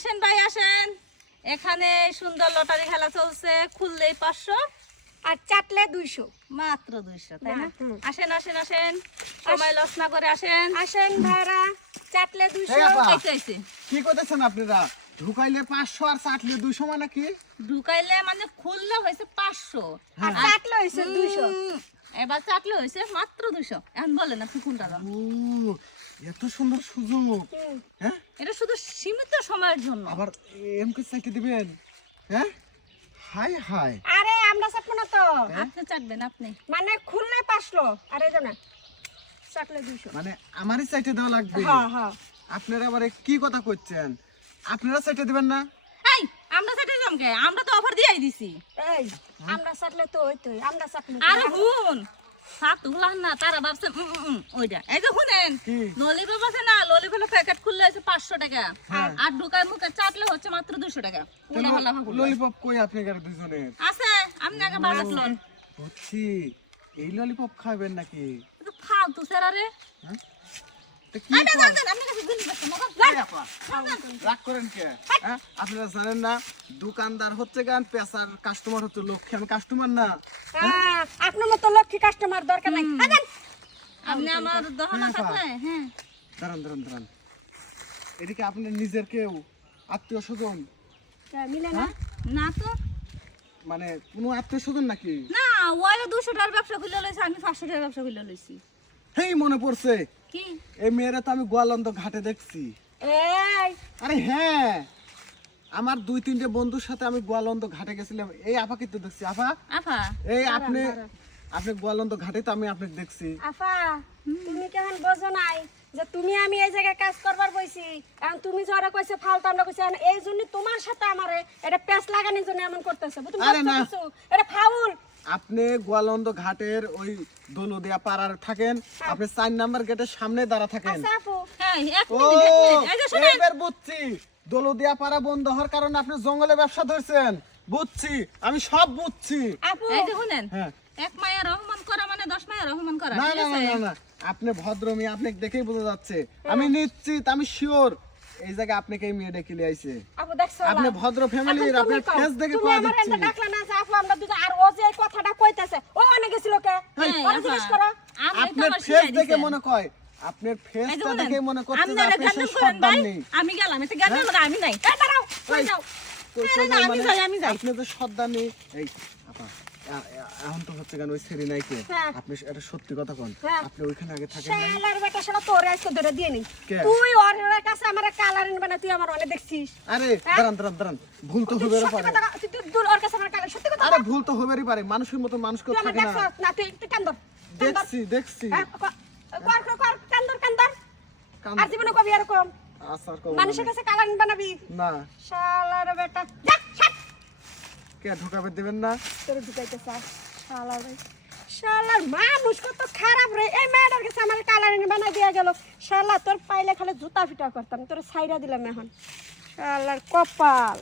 আসেন ভাই আসেন। এখানে সুন্দর লটারি খেলা চলছে খুললেই পাঁচশো আর চাটলে দুইশো। মাত্র দুইশো তাই না? না, আসেন আসেন আসেন। সময় লস না করে আসেন। আসেন ভাইরা চাটলে দুইশো। কি করতেছেন আপনারা? ঢুকাইলে পাঁচশো আর চাটলে দুইশো মানে কি? ঢুকাইলে মানে খুললে হয়েছে পাঁচশো। আর চাটলে হয়েছে দুইশো। এবার চাটলে হয়েছে মাত্র দুইশো। এখন বলেন আপনি কোনটা এত সুন্দর সুযোগ। হ্যাঁ? এটা শুধু সীমিত সময়ের জন্য। আবার এমকে চাইতে দিবেন? হ্যাঁ? Hi hi. আরে আমরা চাটবো না তো। আপনি চাটবেন আপনি। মানে খুললে পাঁচশো। আর এই জন্য চাটলে দুইশো। মানে আমারই চাইতে দেওয়া লাগবে। হ্যাঁ হ্যাঁ। আপনারা আবার কি কথা করছেন আপনারা চাইতে দিবেন না? এই আমরা চাটে জমকে আমরা তো অফার দিয়েই দিছি। এই আমরা চাটলে তো ওই তো আমরা চাটলে। আরে হুন সাত তুলান না তারা ভাবছে ওইটা এই যে শুনেন? ললিপপ আছে না ললিপপের প্যাকেট খুললে হচ্ছে পাঁচশো টাকা। হ্যাঁ। আর ঢুকায় মুখে চাটলে হচ্ছে মাত্র দুশো টাকা। ললিপপ কই আপনাদের দুজনের আছে আপনি আগে বাজার লন বুঝছি। এই ললিপপ খাবেন নাকি? ফালতু সেরা রে। হ্যাঁ? তা কি রাগ করেন কে? হ্যাঁ? আপনারা জানেন না দোকানদার হচ্ছে গান পেশার কাস্টমার হচ্ছে লক্ষ্মী আমি কাস্টমার না। হ্যাঁ, আপনার মতো লক্ষ্মী কাস্টমার দরকার নাই। আপনি আমার দহনা হ্যাঁ, থাকলে হ্যাঁ। দাঁড়ান দাঁড়ান দাঁড়ান। এদিকে আপনার নিজের কেউ? আত্মীয় স্বজন? হ্যাঁ, মিলে না। না তো। মানে কোনো আত্মীয় স্বজন নাকি? না ওই টাকার ব্যবসা খুলে লইছে আমি পাঁচশো টাকার ব্যবসা খুলে লইছি। হেই মনে পড়ছে। কি? এই মেয়েরা তো আমি গোয়ালন্দ ঘাটে দেখছি। এই! আরে হ্যাঁ আমার দুই তিনটে বন্ধুর সাথে আমি গোয়ালন্দ ঘাটে গেছিলাম। এই আপা কিন্তু দেখছি আফা। এই আপনি আপনি গোয়ালন্দ ঘাটে তো আমি আপনাকে দেখছি। আফা তুমি কেমন বোঝো নাই যে তুমি আমি এই জায়গায় কাজ করবার বইছি। এখন তুমি যারা কইছে ফালতু আমরা কইছি এই জন্য তোমার সাথে আমারে এটা প্যাচ লাগানোর জন্য এমন করতেছে। পারছ? এটা ফাউল। আপনি গোয়ালন্দ ঘাটের ওই দোলদিয়া পাড়ার থাকেন আপনি চার নাম্বার গেটের সামনে দাঁড়া থাকেন। আচ্ছা আপু। হ্যাঁ বুঝছি দোলদিয়া পাড়া বন্ধ হওয়ার কারণে আপনি জঙ্গলে ব্যবসা ধরছেন। বুঝছি আমি সব বুঝছি। এই যে শুনেন হ্যাঁ। এক মায়া রহমান করা মানে দশ মায়া রহমান করা না না না না না আপনি ভদ্রমি আপনাকে দেখেই বোঝা যাচ্ছে। আমি নিশ্চিত আমি শিওর এই জায়গায় আপনাকে এই মেয়ে ডেকে নিয়ে আইছে আপনি ভদ্র ফ্যামিলির আপনার ফেস দেখে তুমি কয়া ডাকলা না আমরা দুজন আর ও যে এই কথাটা কইতাছে ও অনেক গেছিল কে? ওরে জিজ্ঞেস করো। আপনি আপনার ফেস দেখে মনে কয় আপনার ফেসটা দেখে মনে করতে আপনি আপনি সেই সন্তান নেই। আমি গেলাম এতে গেলাম আমি নাই। এই দাঁড়াও কই যাও আমি মানে যাই, আমি যাই। আপনি তো নেই এই আপা। এখন তো হচ্ছে কেন ওই সেরি নাই কে? হ্যাঁ। আপনি এটা সত্যি কথা কোন। হ্যাঁ। আপনি ওইখানে আগে থাকেন শালার বেটা শালা তোরে আজকে ধরে দিয়ে তুই ওর কাছে আমার কালার এনে বানা তুই আমার অনেক দেখছিস। আরে হ্যাঁ? দাঁড়ান দাঁড়ান দাঁড়ান। ভুল তো পারে। তুই দূর ওর কাছে আমার কালার সত্যি কথা আরে ভুল তো হবেরই পারে। মানুষের মতো মানুষ কেউ থাকে না। না তুই কান্দর কান্দর দেখছি দেখছি। কর কর কর, কান- আর জীবনে কবি এরকম আসার কবর মানুষের কাছে কালার বানাবি। না। শালার বেটা। কে ঢোকাবে দিবেন না? তোর ঢুকাইতে চাস শালার ভাই শালার মানুষ কত খারাপ রে। এই মেয়েটার কাছে আমার কালারিং বানাই দিয়া গেল। শালা, তোর পাইলে খালি জুতা ফিটা করতাম, তোর সাইরা দিলাম এখন। শালার কপাল।